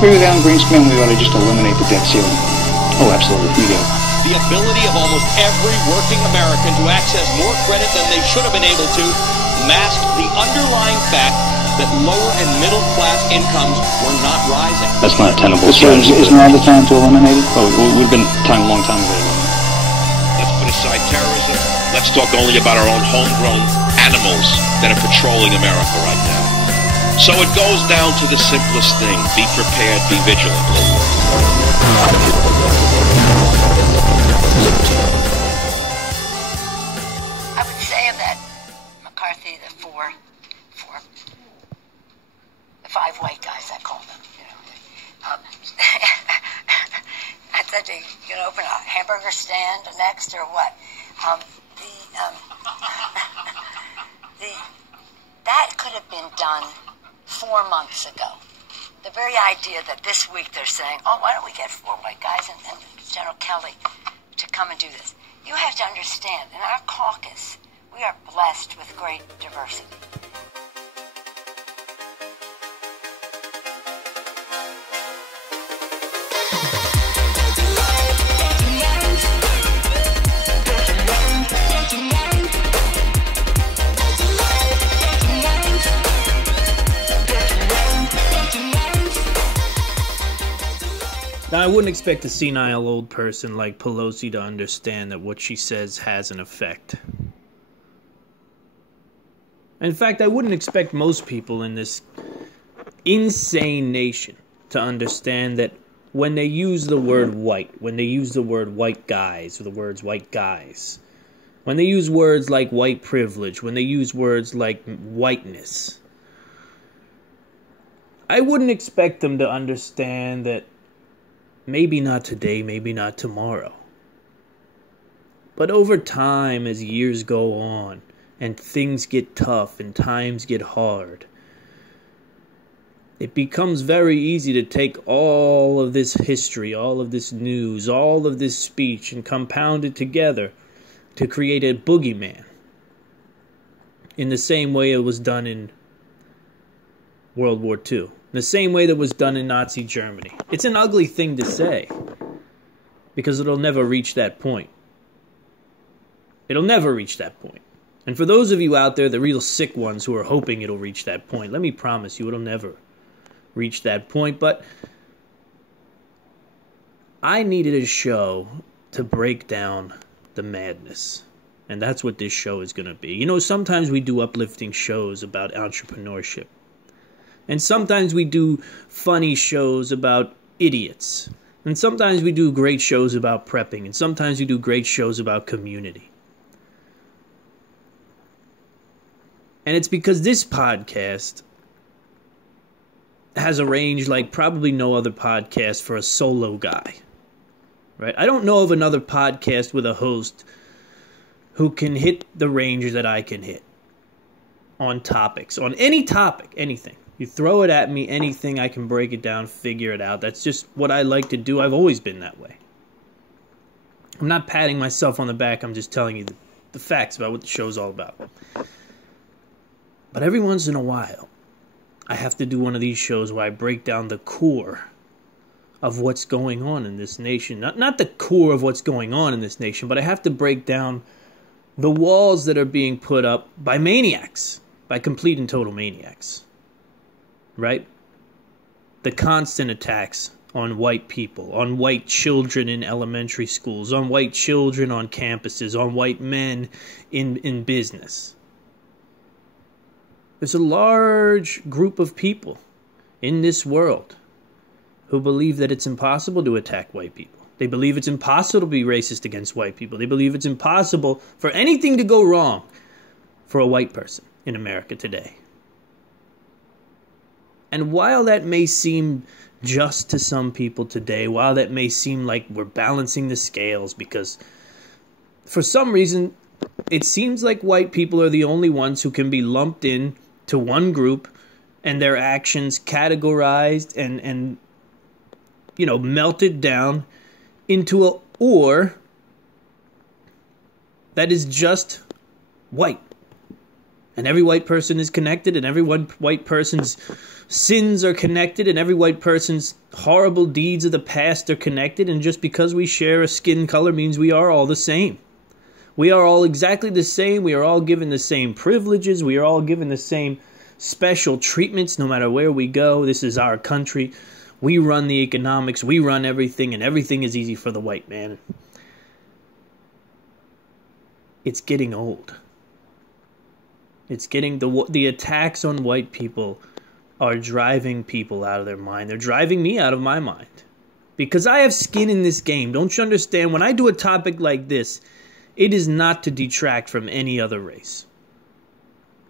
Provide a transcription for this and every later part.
agree with Alan Greenspan, we ought to just eliminate the debt ceiling. Oh, absolutely, we do. The ability of almost every working American to access more credit than they should have been able to masked the underlying fact that lower and middle class incomes were not rising. That's not a tenable strategy. Isn't now the time to eliminate it? Oh, we've been a long time ago to eliminate it. Let's put aside terrorism. Let's talk only about our own homegrown animals that are patrolling America right now. So it goes down to the simplest thing. Be prepared, be vigilant. I would say that McCarthy, the five white guys, I call them, I said, you gonna open a hamburger stand next or what? That could have been done 4 months ago. The very idea that this week they're saying, oh, why don't we get 4 white guys and General Kelly to come and do this? You have to understand, in our caucus, we are blessed with great diversity. Now, I wouldn't expect a senile old person like Pelosi to understand that what she says has an effect. In fact, I wouldn't expect most people in this insane nation to understand that when they use the word white, when they use the word white guys, or the words white guys, when they use words like white privilege, when they use words like whiteness, I wouldn't expect them to understand that maybe not today, maybe not tomorrow. But over time, as years go on, and things get tough and times get hard, it becomes very easy to take all of this history, all of this news, all of this speech, and compound it together to create a boogeyman. In the same way it was done in World War II. The same way that was done in Nazi Germany. It's an ugly thing to say, because it'll never reach that point. It'll never reach that point. And for those of you out there, the real sick ones who are hoping it'll reach that point, let me promise you it'll never reach that point. But I needed a show to break down the madness. And that's what this show is going to be. You know, sometimes we do uplifting shows about entrepreneurship. And sometimes we do funny shows about idiots. And sometimes we do great shows about prepping. And sometimes we do great shows about community. And it's because this podcast has a range like probably no other podcast for a solo guy. Right? I don't know of another podcast with a host who can hit the range that I can hit on topics. On any topic, anything. You throw it at me, anything, I can break it down, figure it out. That's just what I like to do. I've always been that way. I'm not patting myself on the back. I'm just telling you the facts about what the show's all about. But every once in a while, I have to do one of these shows where I break down the core of what's going on in this nation. Not the core of what's going on in this nation, but I have to break down the walls that are being put up by maniacs, by complete and total maniacs. Right? The constant attacks on white people, on white children in elementary schools, on white children on campuses, on white men in business. There's a large group of people in this world who believe that it's impossible to attack white people. They believe it's impossible to be racist against white people. They believe it's impossible for anything to go wrong for a white person in America today. And while that may seem just to some people today, while that may seem like we're balancing the scales because for some reason it seems like white people are the only ones who can be lumped in to one group and their actions categorized and you know, melted down into a or that is just white. And every white person is connected, and every white person's sins are connected, and every white person's horrible deeds of the past are connected, and just because we share a skin color means we are all the same. We are all exactly the same. We are all given the same privileges. We are all given the same special treatments no matter where we go. This is our country. We run the economics. We run everything, and everything is easy for the white man. It's getting old. It's getting the attacks on white people are driving people out of their mind. They're driving me out of my mind. Because I have skin in this game. Don't you understand? When I do a topic like this, it is not to detract from any other race.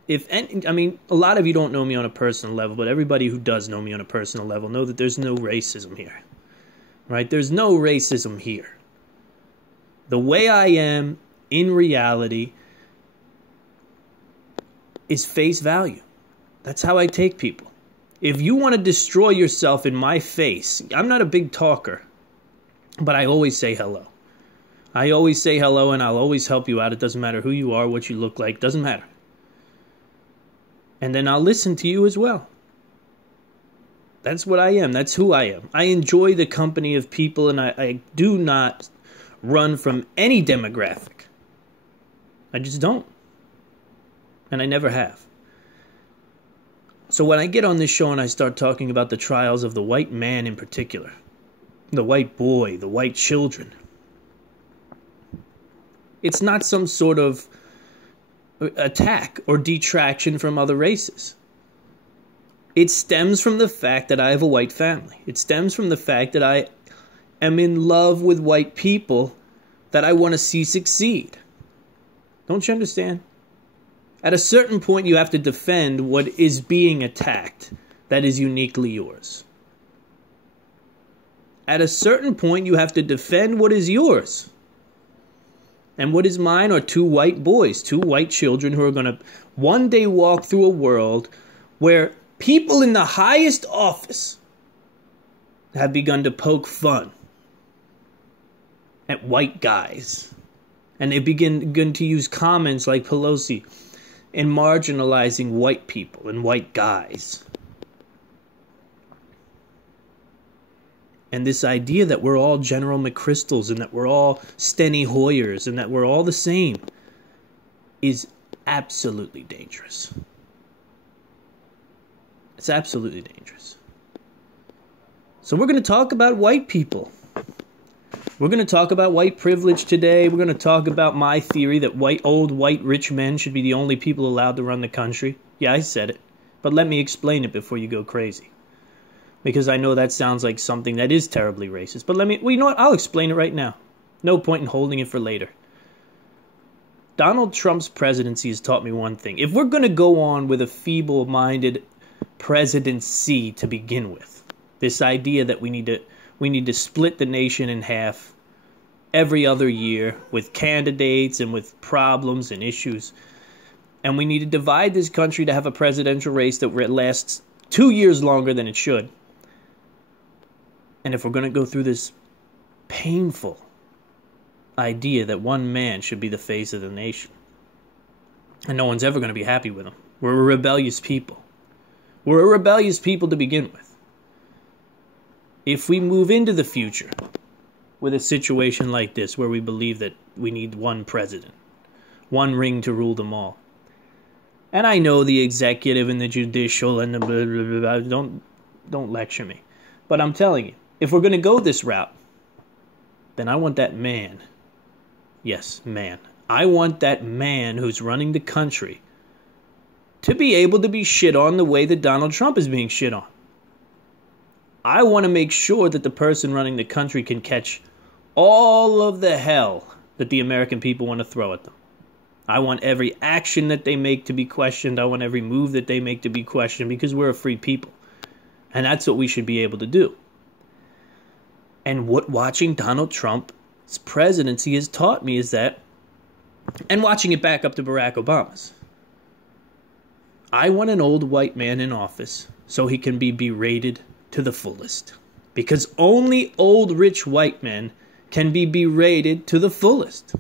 A lot of you don't know me on a personal level, but everybody who does know me on a personal level know that there's no racism here. Right? There's no racism here. The way I am in reality is face value. That's how I take people. If you want to destroy yourself in my face, I'm not a big talker, but I always say hello. I always say hello, and I'll always help you out. It doesn't matter who you are, what you look like, doesn't matter. And then I'll listen to you as well. That's what I am. That's who I am. I enjoy the company of people, and I do not run from any demographic. I just don't. And I never have. So when I get on this show and I start talking about the trials of the white man in particular, the white boy, the white children, it's not some sort of attack or detraction from other races. It stems from the fact that I have a white family. It stems from the fact that I am in love with white people that I want to see succeed. Don't you understand? At a certain point, you have to defend what is being attacked that is uniquely yours. At a certain point, you have to defend what is yours. And what is mine are two white boys, two white children who are going to one day walk through a world where people in the highest office have begun to poke fun at white guys. And they begin to use comments like Pelosi in marginalizing white people and white guys. And this idea that we're all General McChrystals and that we're all Steny Hoyers and that we're all the same is absolutely dangerous. It's absolutely dangerous. So we're going to talk about white people. We're going to talk about white privilege today. We're going to talk about my theory that old white rich men should be the only people allowed to run the country. Yeah, I said it. But let me explain it before you go crazy. Because I know that sounds like something that is terribly racist. But you know what? I'll explain it right now. No point in holding it for later. Donald Trump's presidency has taught me one thing. If we're going to go on with a feeble-minded presidency to begin with, this idea that we need to split the nation in half every other year with candidates and with problems and issues, and we need to divide this country to have a presidential race that lasts 2 years longer than it should. And if we're going to go through this painful idea that one man should be the face of the nation, and no one's ever going to be happy with him. We're a rebellious people. We're a rebellious people to begin with. If we move into the future with a situation like this where we believe that we need one president, one ring to rule them all, and I know the executive and the judicial and the blah, blah, blah, don't lecture me, but I'm telling you, if we're going to go this route, then I want that man, yes, man, I want that man who's running the country to be able to be shit on the way that Donald Trump is being shit on. I want to make sure that the person running the country can catch all of the hell that the American people want to throw at them. I want every action that they make to be questioned. I want every move that they make to be questioned because we're a free people. And that's what we should be able to do. And what watching Donald Trump's presidency has taught me is that, and watching it back up to Barack Obama's, I want an old white man in office so he can be berated to the fullest. Because only old rich white men can be berated to the fullest.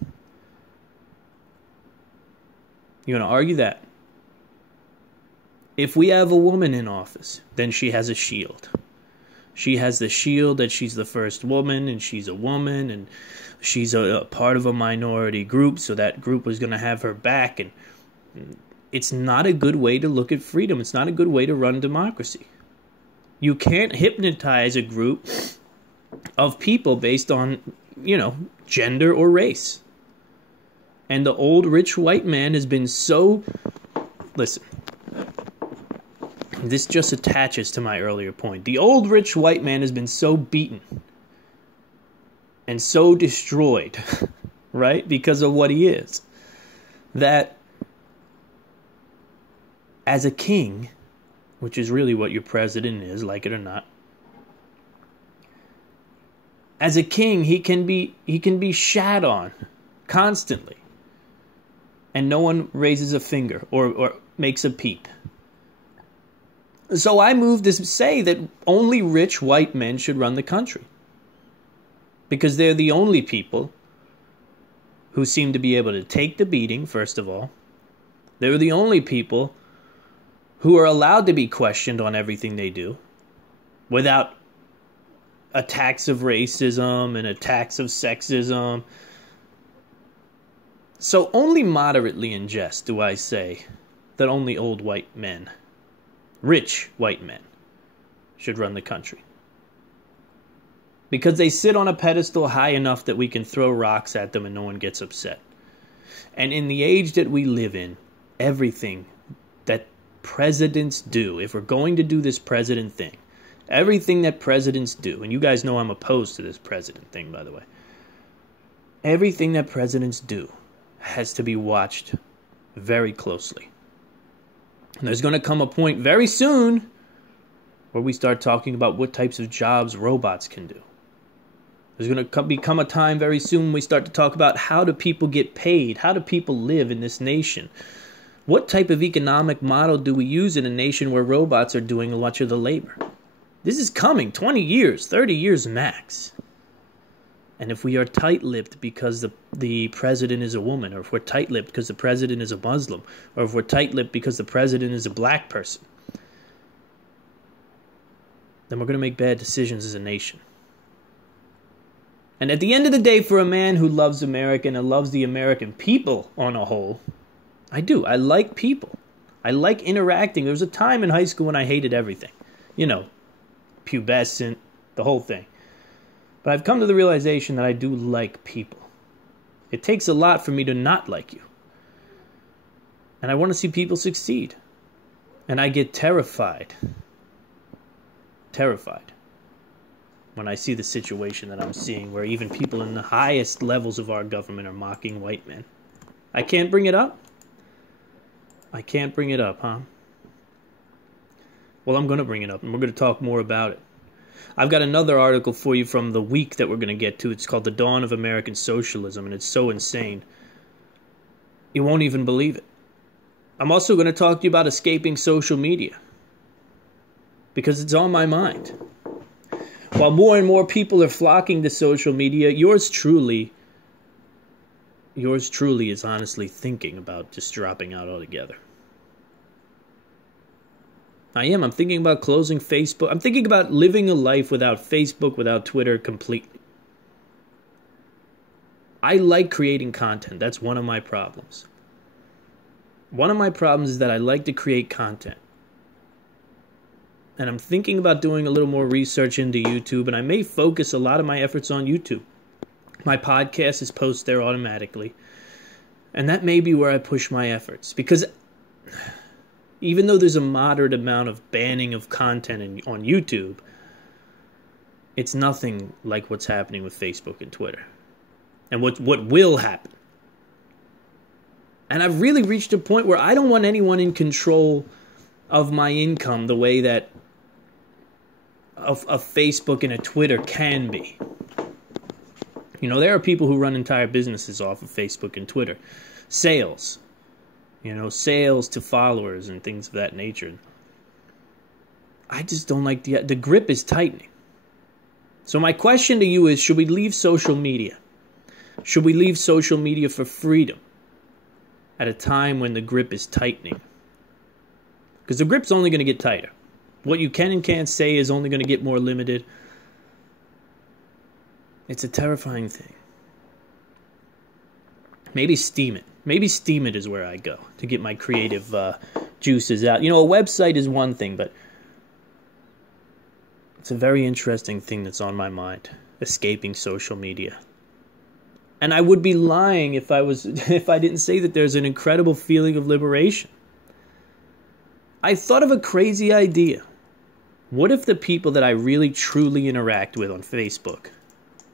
You want to argue that? If we have a woman in office, then she has a shield. She has the shield that she's the first woman, and she's a woman, and she's a part of a minority group, so that group was going to have her back. And it's not a good way to look at freedom. It's not a good way to run democracy. You can't hypnotize a group of people based on, gender or race. And the old rich white man has been so... Listen. This just attaches to my earlier point. The old rich white man has been so beaten and so destroyed, right, because of what he is, that as a king, which is really what your president is, like it or not, as a king, he can be shat on constantly, and no one raises a finger or makes a peep. So I move to say that only rich white men should run the country, because they're the only people who seem to be able to take the beating, first of all. They're the only people who are allowed to be questioned on everything they do without attacks of racism and attacks of sexism. So only moderately in jest do I say that only old white men, rich white men, should run the country. Because they sit on a pedestal high enough that we can throw rocks at them and no one gets upset. And in the age that we live in, everything that presidents do, if we're going to do this president thing, everything that presidents do, and you guys know I'm opposed to this president thing, by the way, everything that presidents do has to be watched very closely. And there's going to come a point very soon where we start talking about what types of jobs robots can do. There's going to become a time very soon when we start to talk about how do people get paid? How do people live in this nation? What type of economic model do we use in a nation where robots are doing much of the labor? This is coming 20 years, 30 years max. And if we are tight-lipped because the president is a woman, or if we're tight-lipped because the president is a Muslim, or if we're tight-lipped because the president is a black person, then we're going to make bad decisions as a nation. And at the end of the day, for a man who loves America and loves the American people on a whole, I do. I like people. I like interacting. There was a time in high school when I hated everything. Pubescent, the whole thing. But I've come to the realization that I do like people. It takes a lot for me to not like you. And I want to see people succeed. And I get terrified. Terrified. When I see the situation that I'm seeing, where even people in the highest levels of our government are mocking white men. I can't bring it up. I can't bring it up, huh? Well, I'm going to bring it up, and we're going to talk more about it. I've got another article for you from the week that we're going to get to. It's called The Dawn of American Socialism, and it's so insane. You won't even believe it. I'm also going to talk to you about escaping social media, because it's on my mind. While more and more people are flocking to social media, yours truly is honestly thinking about just dropping out altogether. I'm thinking about closing Facebook. I'm thinking about living a life without Facebook, without Twitter completely. I like creating content. That's one of my problems. One of my problems is that I like to create content. And I'm thinking about doing a little more research into YouTube, and I may focus a lot of my efforts on YouTube. My podcast is posted there automatically. And that may be where I push my efforts. Because even though there's a moderate amount of banning of content on YouTube, it's nothing like what's happening with Facebook and Twitter. And what will happen. And I've really reached a point where I don't want anyone in control of my income the way that a Facebook and a Twitter can be. There are people who run entire businesses off of Facebook and Twitter. Sales. Sales to followers and things of that nature. I just don't like the grip is tightening. So my question to you is, should we leave social media? Should we leave social media for freedom at a time when the grip is tightening? Because the grip's only going to get tighter. What you can and can't say is only going to get more limited. It's a terrifying thing. Maybe steam it. Maybe steam it is where I go to get my creative juices out. You know, a website is one thing, but it's a very interesting thing that's on my mind. Escaping social media. And I would be lying if I didn't say that there's an incredible feeling of liberation. I thought of a crazy idea. What if the people that I really truly interact with on Facebook,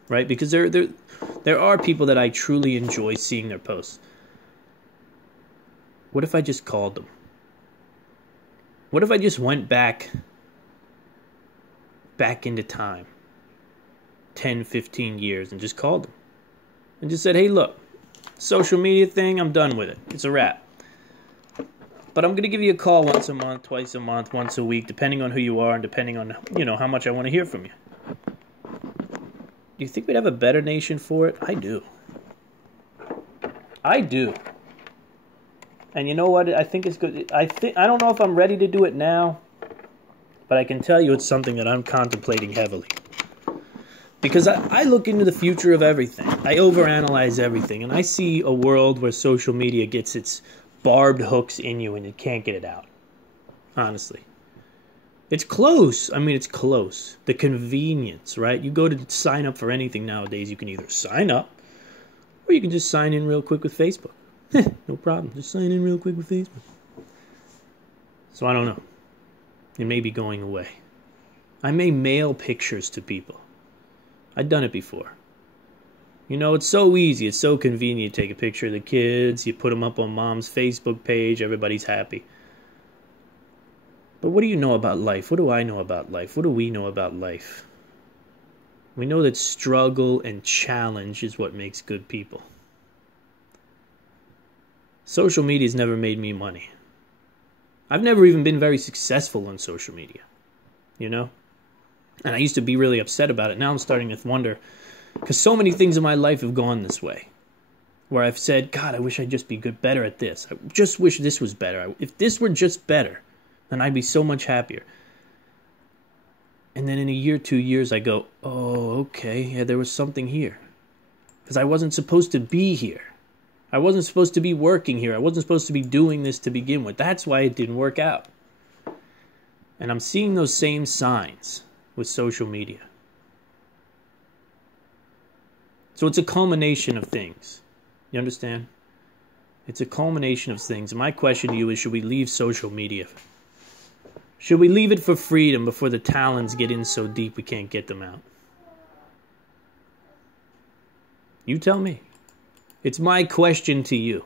right? Because there are people that I truly enjoy seeing their posts. What if I just called them? What if I just went back into time, 10, 15 years, and just called them? And just said, hey, look, social media thing, I'm done with it. It's a wrap. But I'm going to give you a call once a month, twice a month, once a week, depending on who you are and depending on, how much I want to hear from you. Do you think we'd have a better nation for it? I do. I do. And you know what? I think it's good. I don't know if I'm ready to do it now, but I can tell you it's something that I'm contemplating heavily. Because I look into the future of everything. I overanalyze everything. And I see a world where social media gets its barbed hooks in you and it can't get it out. Honestly. It's close. I mean, it's close. The convenience, right? You go to sign up for anything nowadays. You can either sign up or you can just sign in real quick with Facebook. No problem. Just sign in real quick with Facebook. So I don't know. It may be going away. I may mail pictures to people. I've done it before. You know, it's so easy. It's so convenient. You take a picture of the kids. You put them up on mom's Facebook page. Everybody's happy. But what do you know about life? What do I know about life? What do we know about life? We know that struggle and challenge is what makes good people. Social media's never made me money. I've never even been very successful on social media. You know? And I used to be really upset about it. Now I'm starting to wonder, because so many things in my life have gone this way, where I've said, God, I wish I'd just be better at this. I just wish this was better. If this were just better, then I'd be so much happier. And then in a year, 2 years, I go, oh, okay, yeah, there was something here. Because I wasn't supposed to be here. I wasn't supposed to be working here. I wasn't supposed to be doing this to begin with. That's why it didn't work out. And I'm seeing those same signs with social media. So it's a culmination of things. You understand? It's a culmination of things. And my question to you is, should we leave social media? Should we leave it for freedom before the talons get in so deep we can't get them out? You tell me. It's my question to you.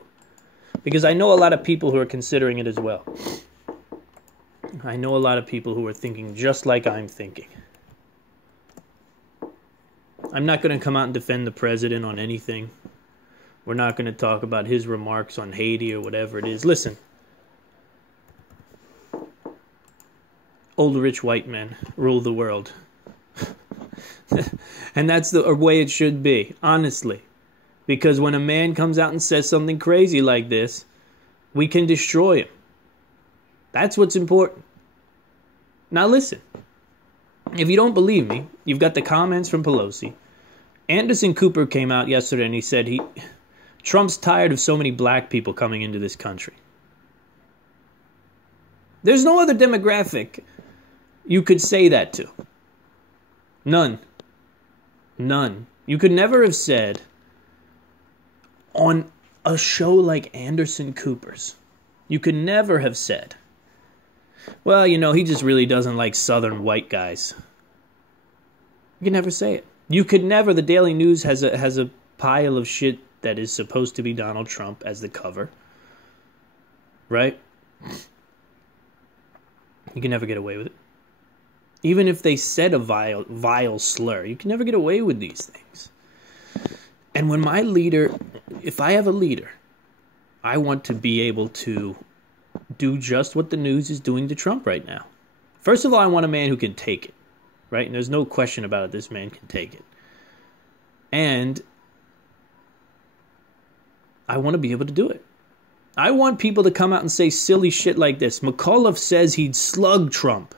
Because I know a lot of people who are considering it as well. I know a lot of people who are thinking just like I'm thinking. I'm not going to come out and defend the president on anything. We're not going to talk about his remarks on Haiti or whatever it is. Listen. Old rich white men rule the world. And that's the way it should be, honestly. Because when a man comes out and says something crazy like this, we can destroy him. That's what's important. Now listen. If you don't believe me, you've got the comments from Pelosi. Anderson Cooper came out yesterday and he said Trump's tired of so many black people coming into this country. There's no other demographic you could say that to. None. None. You could never have said on a show like Anderson Cooper's, you could never have said, well, he just really doesn't like southern white guys. You can never say it. You could never. The Daily News has a pile of shit that is supposed to be Donald Trump as the cover. Right? You can never get away with it. Even if they said a vile slur, you can never get away with these things. And when my leader, if I have a leader, I want to be able to do just what the news is doing to Trump right now. First of all, I want a man who can take it, right? And there's no question about it. This man can take it. And I want to be able to do it. I want people to come out and say silly shit like this. McAuliffe says he'd slug Trump.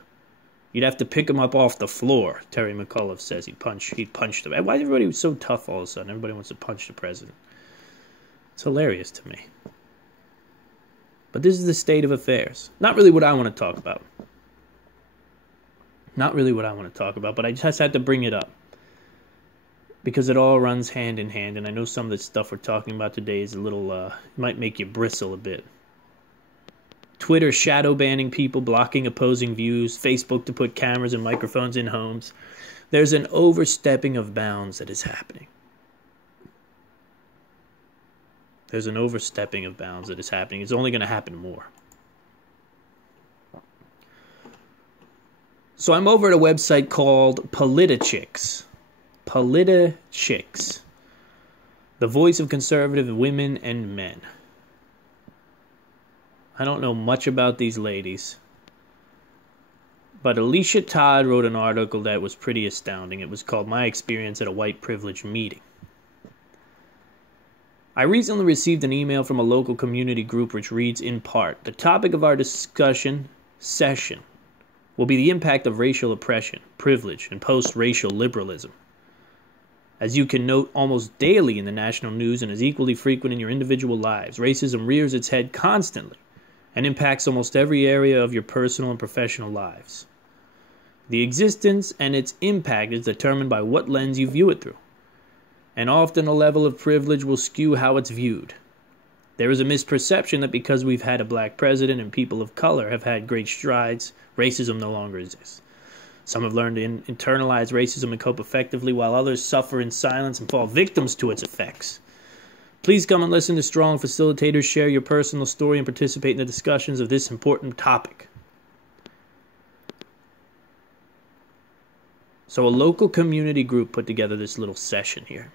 You'd have to pick him up off the floor. Terry McAuliffe says he'd punch him. Why is everybody so tough all of a sudden? Everybody wants to punch the president. It's hilarious to me. But this is the state of affairs. Not really what I want to talk about. Not really what I want to talk about, but I just had to bring it up. Because it all runs hand in hand, and I know some of the stuff we're talking about today is a little, might make you bristle a bit. Twitter shadow banning people, blocking opposing views, Facebook to put cameras and microphones in homes. There's an overstepping of bounds that is happening. There's an overstepping of bounds that is happening. It's only going to happen more. So I'm over at a website called Politichicks. Politichicks. The voice of conservative women and men. I don't know much about these ladies. But Alicia Todd wrote an article that was pretty astounding. It was called My Experience at a White Privilege Meeting. I recently received an email from a local community group which reads in part, the topic of our discussion session will be the impact of racial oppression, privilege, and post-racial liberalism. As you can note almost daily in the national news and is equally frequent in your individual lives, racism rears its head constantly and impacts almost every area of your personal and professional lives. The existence and its impact is determined by what lens you view it through, and often a level of privilege will skew how it's viewed. There is a misperception that because we've had a black president and people of color have had great strides, racism no longer exists. Some have learned to internalize racism and cope effectively, while others suffer in silence and fall victims to its effects. Please come and listen to strong facilitators share your personal story and participate in the discussions of this important topic. So a local community group put together this little session here.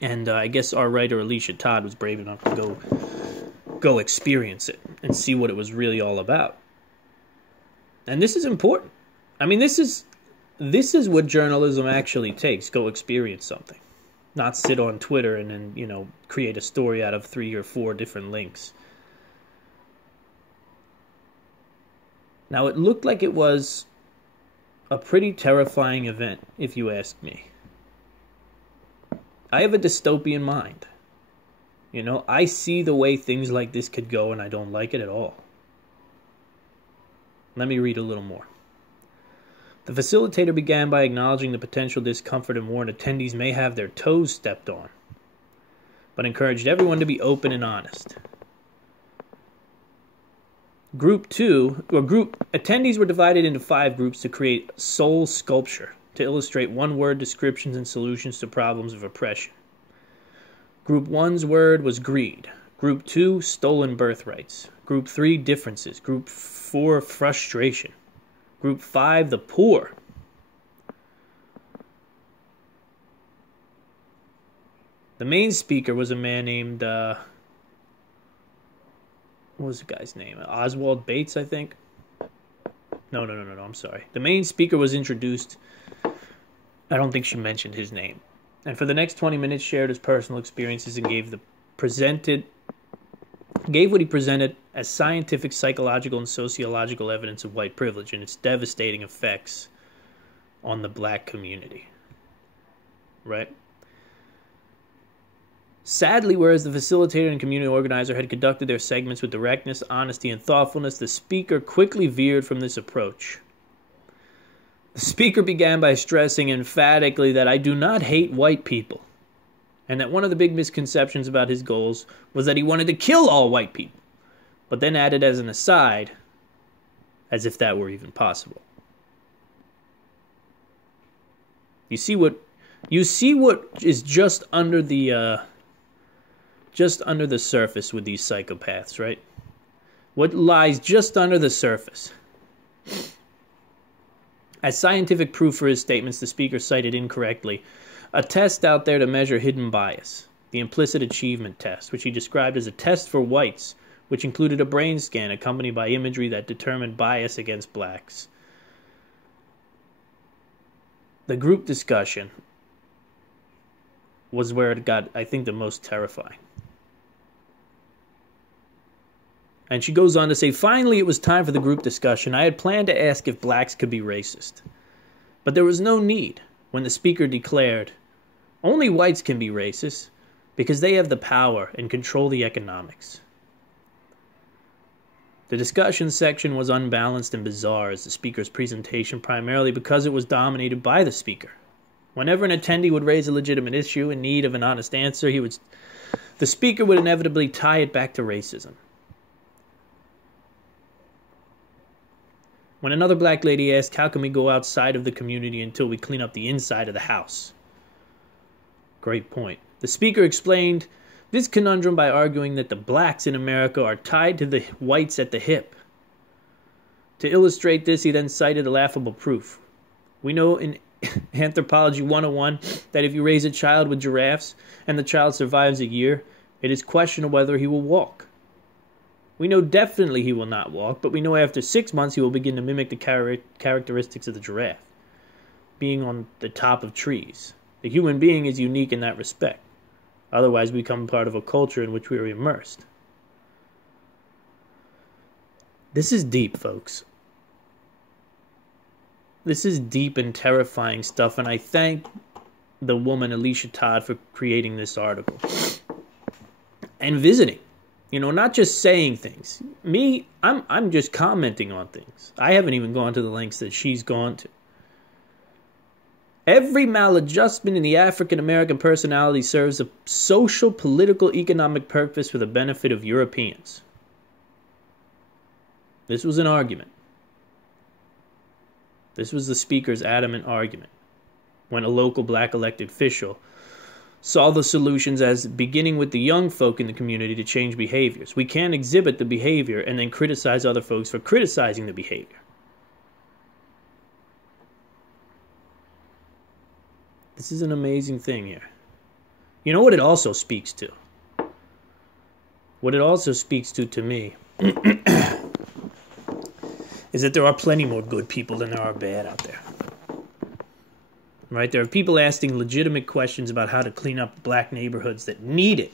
And I guess our writer Alicia Todd was brave enough to go experience it and see what it was really all about. And this is important. I mean, this is what journalism actually takes. Go experience something. Not sit on Twitter and then, create a story out of 3 or 4 different links. Now, it looked like it was a pretty terrifying event, if you ask me. I have a dystopian mind. I see the way things like this could go, and I don't like it at all. Let me read a little more. The facilitator began by acknowledging the potential discomfort and warned attendees may have their toes stepped on, but encouraged everyone to be open and honest. Attendees were divided into 5 groups to create soul sculpture to illustrate one-word descriptions and solutions to problems of oppression. Group 1's word was greed. Group 2, stolen birthrights. Group 3, differences. Group 4, frustration. Group 5, the poor. The main speaker was a man named, what was the guy's name? Oswald Bates, I think. No, I'm sorry. The main speaker was introduced. I don't think she mentioned his name. And for the next 20 minutes shared his personal experiences and gave what he presented as scientific, psychological, and sociological evidence of white privilege and its devastating effects on the black community. Right? Sadly, whereas the facilitator and community organizer had conducted their segments with directness, honesty, and thoughtfulness, the speaker quickly veered from this approach. The speaker began by stressing emphatically that I do not hate white people, and that one of the big misconceptions about his goals was that he wanted to kill all white people, but then added as an aside, as if that were even possible. You see what is just under the surface with these psychopaths, right? What lies just under the surface? As scientific proof for his statements, the speaker cited incorrectly a test out there to measure hidden bias, the implicit achievement test, which he described as a test for whites, which included a brain scan accompanied by imagery that determined bias against blacks. The group discussion was where it got, I think, the most terrifying. And she goes on to say, finally, it was time for the group discussion. I had planned to ask if blacks could be racist. But there was no need when the speaker declared, only whites can be racist because they have the power and control the economics. The discussion section was unbalanced and bizarre as the speaker's presentation, primarily because it was dominated by the speaker. Whenever an attendee would raise a legitimate issue in need of an honest answer, the speaker would inevitably tie it back to racism. When another black lady asked, how can we go outside of the community until we clean up the inside of the house? Great point. The speaker explained this conundrum by arguing that the blacks in America are tied to the whites at the hip. To illustrate this, he then cited a laughable proof. We know in Anthropology 101 that if you raise a child with giraffes and the child survives a year, it is questionable whether he will walk. We know definitely he will not walk, but we know after 6 months he will begin to mimic the characteristics of the giraffe, being on the top of trees. The human being is unique in that respect. Otherwise, we become part of a culture in which we are immersed. This is deep, folks. This is deep and terrifying stuff, and I thank the woman, Alicia Todd, for creating this article. And visiting. You know, not just saying things. Me, I'm just commenting on things. I haven't even gone to the lengths that she's gone to. Every maladjustment in the African-American personality serves a social, political, economic purpose for the benefit of Europeans. This was an argument. This was the speaker's adamant argument when a local black elected official saw the solutions as beginning with the young folk in the community to change behaviors. We can't exhibit the behavior and then criticize other folks for criticizing the behavior. This is an amazing thing here. You know what it also speaks to? What it also speaks to me is that there are plenty more good people than there are bad out there. Right? There are people asking legitimate questions about how to clean up black neighborhoods that need it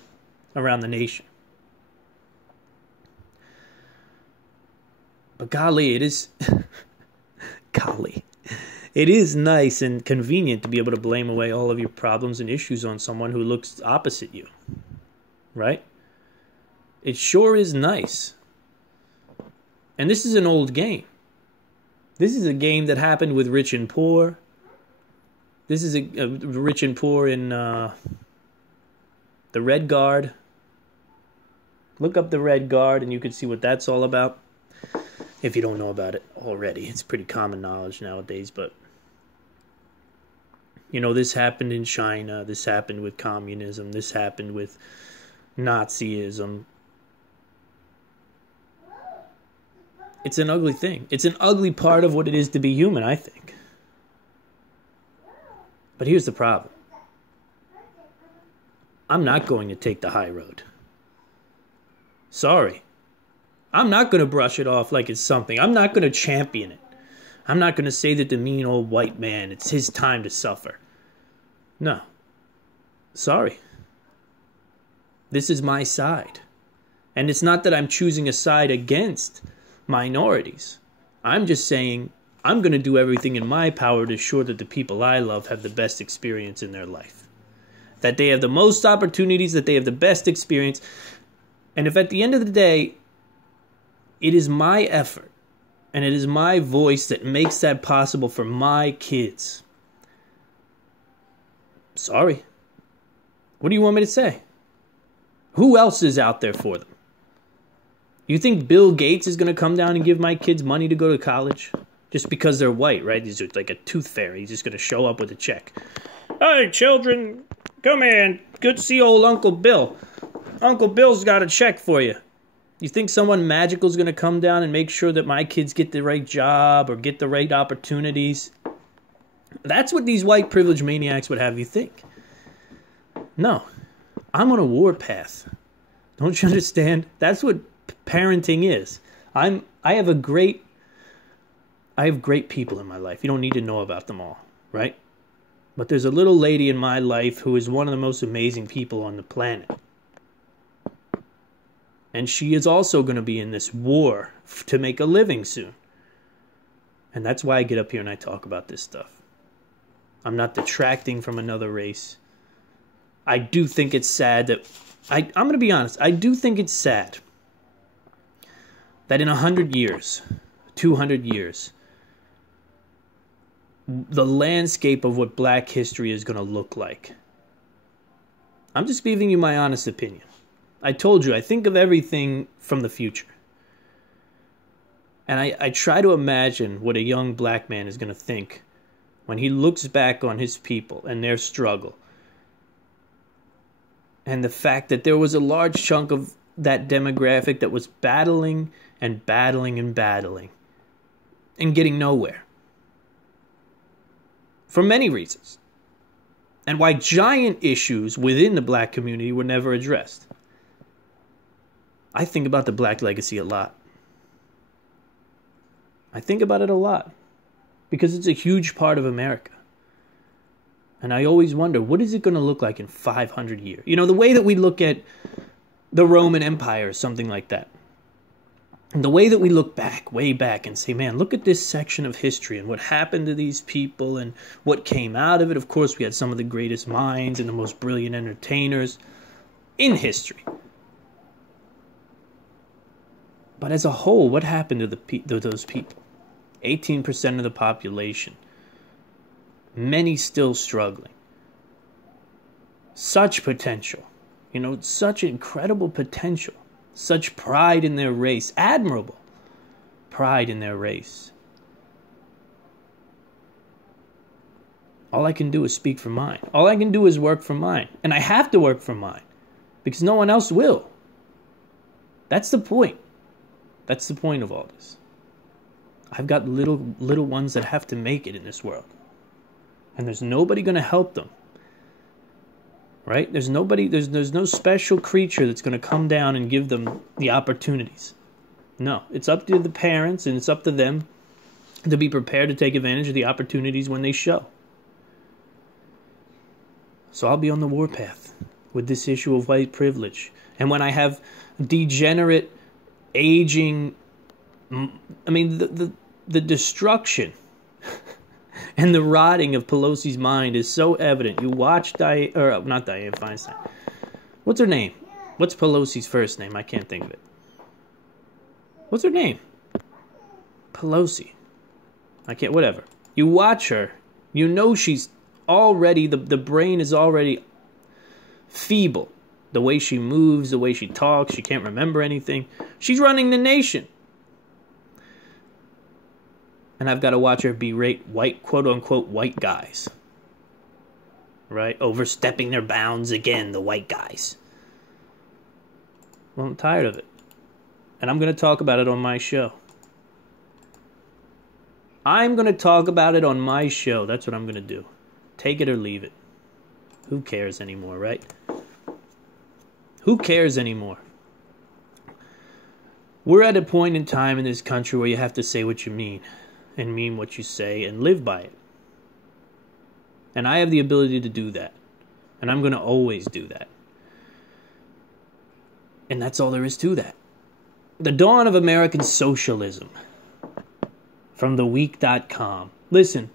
around the nation. But golly, it is it is nice and convenient to be able to blame away all of your problems and issues on someone who looks opposite you. Right? It sure is nice. And this is an old game. This is a game that happened with rich and poor. This is a rich and poor in the Red Guard. Look up the Red Guard and you can see what that's all about. If you don't know about it already. It's pretty common knowledge nowadays. But, you know, this happened in China. This happened with communism. This happened with Nazism. It's an ugly thing. It's an ugly part of what it is to be human, I think. But here's the problem. I'm not going to take the high road. Sorry. I'm not going to brush it off like it's something. I'm not going to champion it. I'm not going to say that the mean old white man, it's his time to suffer. No. Sorry. This is my side. And it's not that I'm choosing a side against minorities. I'm just saying I'm going to do everything in my power to ensure that the people I love have the best experience in their life. That they have the most opportunities, that they have the best experience. And if at the end of the day, it is my effort and it is my voice that makes that possible for my kids. Sorry. What do you want me to say? Who else is out there for them? You think Bill Gates is going to come down and give my kids money to go to college? Just because they're white, right? He's like a tooth fairy. He's just going to show up with a check. Hey, children, come in. Good to see old Uncle Bill. Uncle Bill's got a check for you. You think someone magical is going to come down and make sure that my kids get the right job or get the right opportunities? That's what these white privilege maniacs would have you think. No. I'm on a warpath. Don't you understand? That's what parenting is. I have great people in my life. You don't need to know about them all, right? But there's a little lady in my life who is one of the most amazing people on the planet. And she is also going to be in this war to make a living soon. And that's why I get up here and I talk about this stuff. I'm not detracting from another race. I do think it's sad that... I'm going to be honest. I do think it's sad that in 100 years, 200 years, the landscape of what black history is going to look like. I'm just giving you my honest opinion. I told you, I think of everything from the future. And I try to imagine what a young black man is going to think when he looks back on his people and their struggle. And the fact that there was a large chunk of that demographic that was battling and battling and battling and getting nowhere. For many reasons. And why giant issues within the black community were never addressed. I think about the black legacy a lot. I think about it a lot. Because it's a huge part of America. And I always wonder, what is it going to look like in 500 years? You know, the way that we look at the Roman Empire or something like that. And the way that we look back, way back, and say, man, look at this section of history and what happened to these people and what came out of it. Of course, we had some of the greatest minds and the most brilliant entertainers in history. But as a whole, what happened to those people? 18% of the population. Many still struggling. Such potential. You know, such incredible potential. Such pride in their race. Admirable pride in their race. All I can do is speak for mine. All I can do is work for mine. And I have to work for mine. Because no one else will. That's the point. That's the point of all this. I've got little ones that have to make it in this world. And there's nobody going to help them. Right? There's nobody, there's no special creature that's going to come down and give them the opportunities. No, it's up to the parents and it's up to them to be prepared to take advantage of the opportunities when they show. So I'll be on the warpath with this issue of white privilege. And when I have degenerate, aging, I mean, the destruction and the rotting of Pelosi's mind is so evident. You watch not Dianne Feinstein. What's her name? What's Pelosi's first name? I can't think of it. What's her name? Pelosi. I can't, whatever. You watch her, you know she's already, the brain is already feeble. The way she moves, the way she talks, she can't remember anything. She's running the nation. And I've got to watch her berate white, quote-unquote, white guys. Right? Overstepping their bounds again, the white guys. Well, I'm tired of it. And I'm going to talk about it on my show. I'm going to talk about it on my show. That's what I'm going to do. Take it or leave it. Who cares anymore, right? Who cares anymore? We're at a point in time in this country where you have to say what you mean. And mean what you say and live by it. And I have the ability to do that. And I'm going to always do that. And that's all there is to that. The dawn of American socialism. From theweek.com. Listen,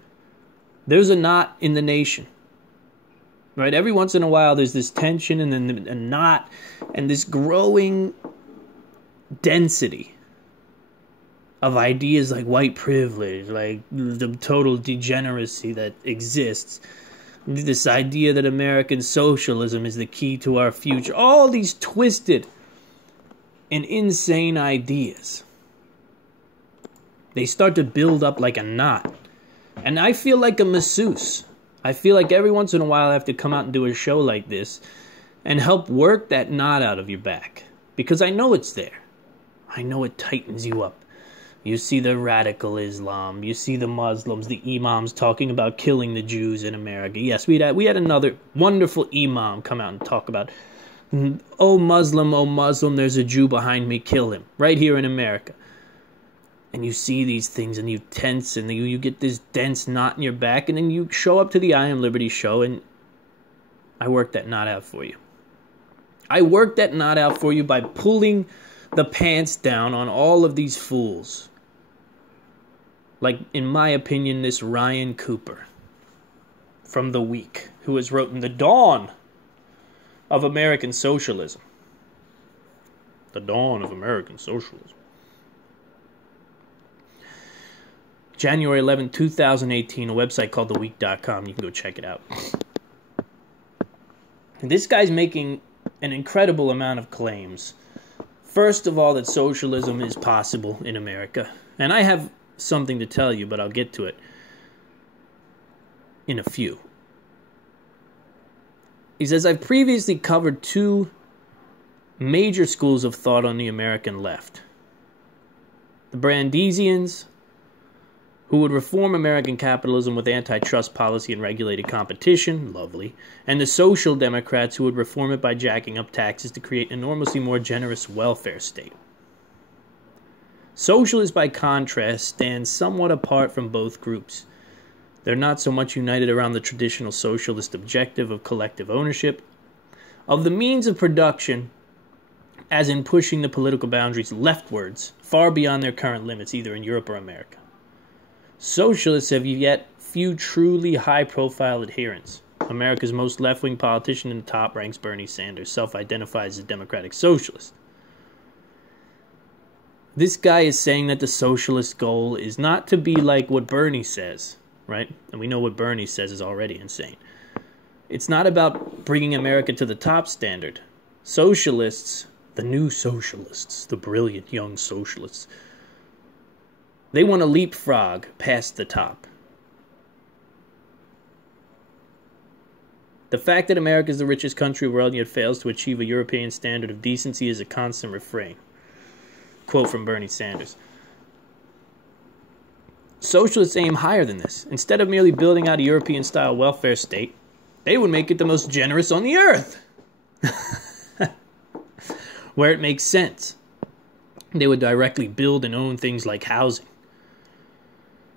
there's a knot in the nation. Right? Every once in a while there's this tension and then a knot and this growing density of ideas like white privilege, like the total degeneracy that exists. This idea that American socialism is the key to our future. All these twisted and insane ideas. They start to build up like a knot. And I feel like a masseuse. I feel like every once in a while I have to come out and do a show like this and help work that knot out of your back. Because I know it's there. I know it tightens you up. You see the radical Islam. You see the Muslims, the imams talking about killing the Jews in America. Yes, we had another wonderful imam come out and talk about, oh Muslim, there's a Jew behind me, kill him. Right here in America. And you see these things and you tense and you get this dense knot in your back and then you show up to the I Am Liberty show and I work that knot out for you. I work that knot out for you by pulling the pants down on all of these fools. Like, in my opinion, this Ryan Cooper from The Week, who has written The Dawn of American Socialism. The Dawn of American Socialism. January 11, 2018, a website called theweek.com. You can go check it out. And this guy's making an incredible amount of claims. First of all, that socialism is possible in America. And I have something to tell you, but I'll get to it in a few. He says, I've previously covered two major schools of thought on the American left. The Brandeisians, who would reform American capitalism with antitrust policy and regulated competition, lovely, and the Social Democrats, who would reform it by jacking up taxes to create an enormously more generous welfare state. Socialists, by contrast, stand somewhat apart from both groups. They're not so much united around the traditional socialist objective of collective ownership of the means of production, as in pushing the political boundaries leftwards, far beyond their current limits, either in Europe or America. Socialists have yet few truly high-profile adherents. America's most left-wing politician in the top ranks Bernie Sanders, self-identifies as a democratic socialist. This guy is saying that the socialist goal is not to be like what Bernie says, right? And we know what Bernie says is already insane. It's not about bringing America to the top standard. Socialists, the new socialists, the brilliant young socialists, they want to leapfrog past the top. The fact that America is the richest country in the world yet fails to achieve a European standard of decency is a constant refrain. Quote from Bernie Sanders. Socialists aim higher than this. Instead of merely building out a European-style welfare state, they would make it the most generous on the earth. Where it makes sense. They would directly build and own things like housing.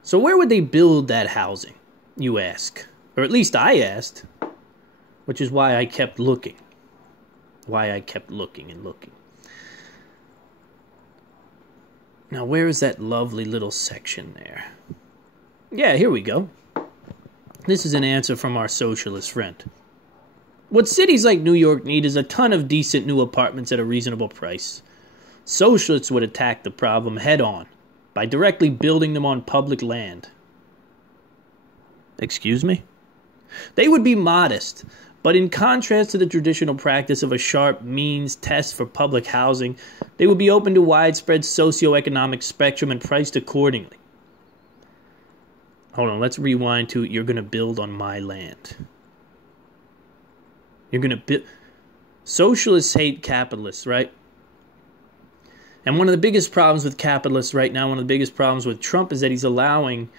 So where would they build that housing, you ask? Or at least I asked, which is why I kept looking. Why I kept looking and looking. Now, where is that lovely little section there? Yeah, here we go. This is an answer from our socialist friend. What cities like New York need is a ton of decent new apartments at a reasonable price. Socialists would attack the problem head on by directly building them on public land. Excuse me? They would be modest, but in contrast to the traditional practice of a sharp means test for public housing, they would be open to widespread socioeconomic spectrum and priced accordingly. Hold on, let's rewind to you're going to build on my land. You're going to build. Socialists hate capitalists, right? And one of the biggest problems with capitalists right now, one of the biggest problems with Trump is that he's allowing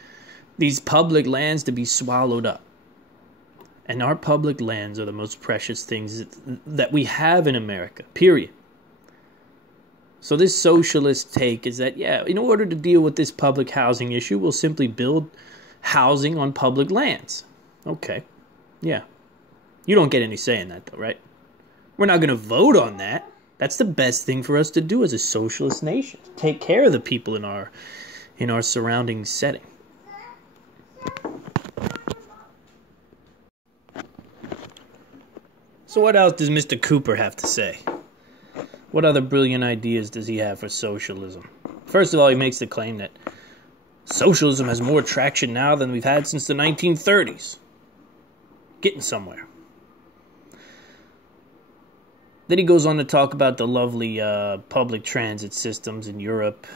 these public lands to be swallowed up. And our public lands are the most precious things that we have in America, period. So this socialist take is that, yeah, in order to deal with this public housing issue, we'll simply build housing on public lands. Okay, yeah. You don't get any say in that, though, right? We're not going to vote on that. That's the best thing for us to do as a socialist nation. Take care of the people in our surrounding setting. So what else does Mr. Cooper have to say? What other brilliant ideas does he have for socialism? First of all, he makes the claim that socialism has more traction now than we've had since the 1930s. Getting somewhere. Then he goes on to talk about the lovely public transit systems in Europe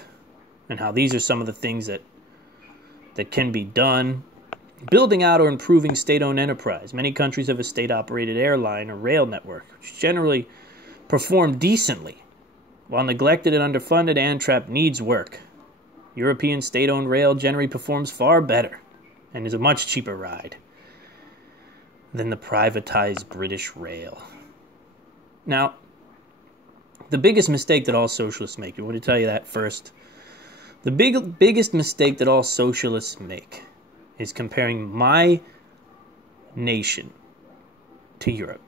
and how these are some of the things that can be done. Building out or improving state-owned enterprise. Many countries have a state-operated airline or rail network, which generally perform decently. While neglected and underfunded, Amtrak needs work. European state-owned rail generally performs far better and is a much cheaper ride than the privatized British rail. Now, the biggest mistake that all socialists make, I want to tell you that first. The biggest mistake that all socialists make is comparing my nation to Europe.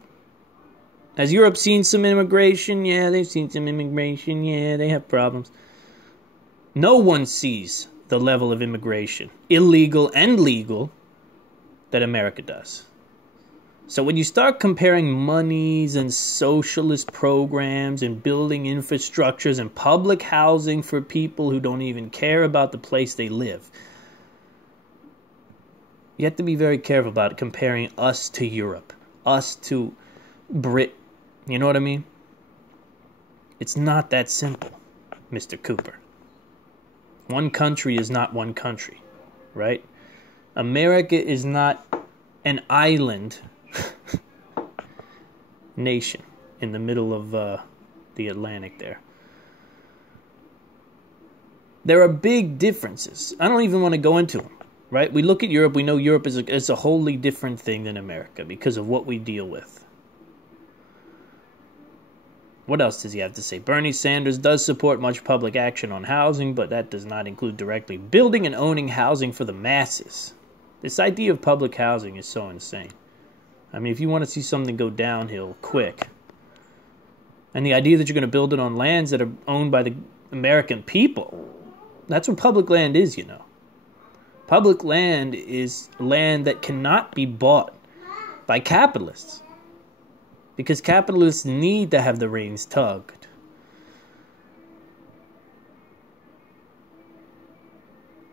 Has Europe seen some immigration? Yeah, they've seen some immigration. Yeah, they have problems. No one sees the level of immigration, illegal and legal, that America does. So when you start comparing monies and socialist programs and building infrastructures and public housing for people who don't even care about the place they live, you have to be very careful about comparing us to Europe, us to Britain. You know what I mean? It's not that simple, Mr. Cooper. One country is not one country, right? America is not an island nation in the middle of the Atlantic there. There are big differences. I don't even want to go into them, right? We look at Europe, we know Europe is a wholly different thing than America because of what we deal with. What else does he have to say? Bernie Sanders does support much public action on housing, but that does not include directly building and owning housing for the masses. This idea of public housing is so insane. I mean, if you want to see something go downhill quick, and the idea that you're going to build it on lands that are owned by the American people, that's what public land is, you know. Public land is land that cannot be bought by capitalists, because capitalists need to have the reins tugged.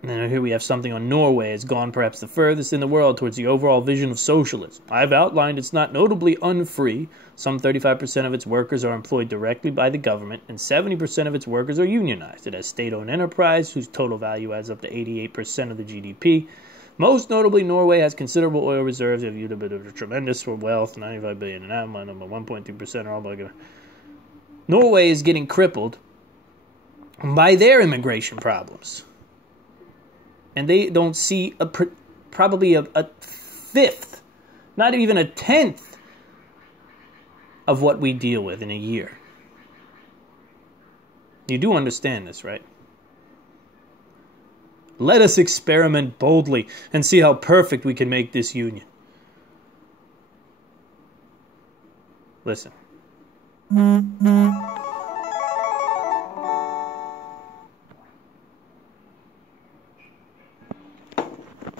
And then here we have something on Norway has gone perhaps the furthest in the world towards the overall vision of socialism. I've outlined it's not notably unfree. Some 35% of its workers are employed directly by the government, and 70% of its workers are unionized. It has state-owned enterprise, whose total value adds up to 88% of the GDP. Most notably, Norway has considerable oil reserves. They have viewed a bit of a tremendous for wealth, 95 billion and out, 1.2% are all by. Norway is getting crippled by their immigration problems. And they don't see probably a fifth, not even a tenth of what we deal with in a year. You do understand this, right? Let us experiment boldly and see how perfect we can make this union. Listen.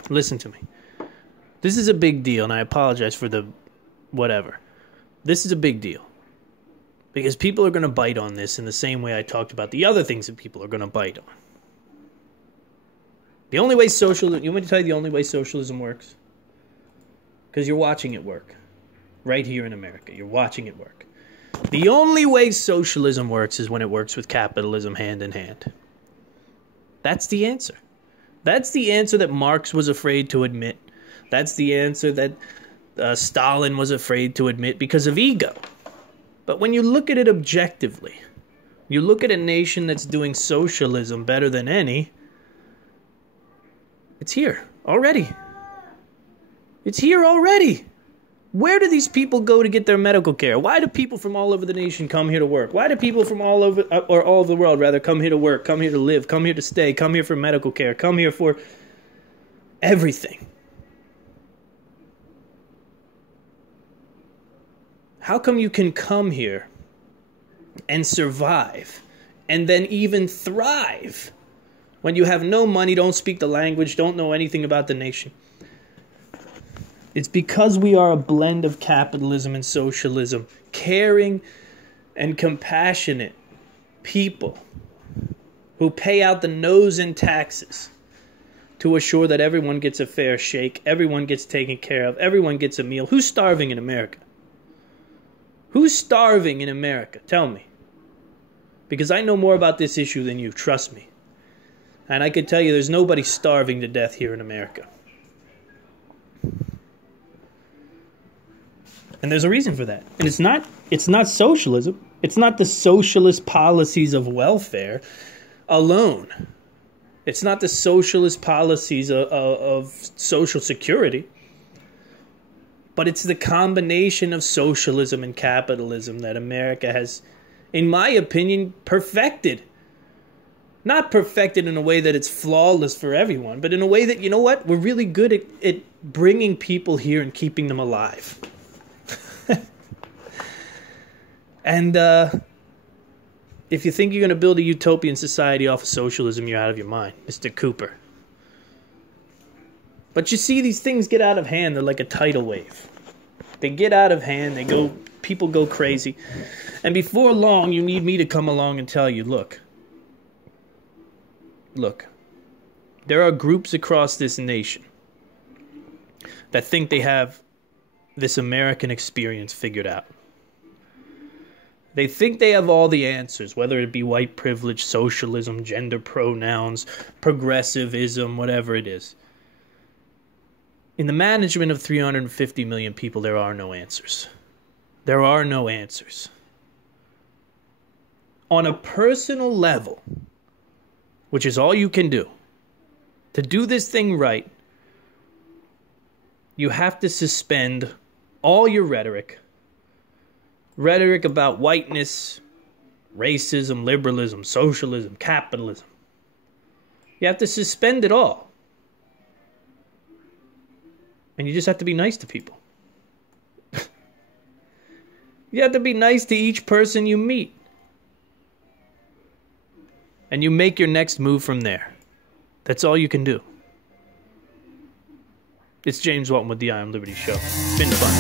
Listen to me. This is a big deal, and I apologize for the whatever. This is a big deal. Because people are going to bite on this in the same way I talked about the other things that people are going to bite on. The only way socialism... You want me to tell you the only way socialism works? Because you're watching it work. Right here in America. You're watching it work. The only way socialism works is when it works with capitalism hand in hand. That's the answer. That's the answer that Marx was afraid to admit. That's the answer that Stalin was afraid to admit because of ego. But when you look at it objectively, you look at a nation that's doing socialism better than any, it's here already. It's here already. Where do these people go to get their medical care? Why do people from all over the nation come here to work? Why do people from all over, or all of the world rather, come here to work, come here to live, come here to stay, come here for medical care, come here for everything? How come you can come here and survive and then even thrive when you have no money, don't speak the language, don't know anything about the nation? It's because we are a blend of capitalism and socialism, caring and compassionate people who pay out the nose in taxes to assure that everyone gets a fair shake, everyone gets taken care of, everyone gets a meal. Who's starving in America? Who's starving in America? Tell me. Because I know more about this issue than you, trust me. And I can tell you there's nobody starving to death here in America. And there's a reason for that. And it's not socialism. It's not the socialist policies of welfare alone. It's not the socialist policies of Social Security. But it's the combination of socialism and capitalism that America has, in my opinion, perfected. Not perfected in a way that it's flawless for everyone, but in a way that, you know what, we're really good at bringing people here and keeping them alive. And if you think you're going to build a utopian society off of socialism, you're out of your mind, Mr. Cooper. But you see, these things get out of hand. They're like a tidal wave. They get out of hand. People go crazy. And before long, you need me to come along and tell you, look, there are groups across this nation that think they have this American experience figured out. They think they have all the answers, whether it be white privilege, socialism, gender pronouns, progressivism, whatever it is. In the management of 350 million people, there are no answers. There are no answers. On a personal level, which is all you can do, to do this thing right, you have to suspend all your rhetoric about whiteness, racism, liberalism, socialism, capitalism. You have to suspend it all. And you just have to be nice to people. You have to be nice to each person you meet. And you make your next move from there. That's all you can do. It's James Walton with the I Am Liberty Show. It's been fun.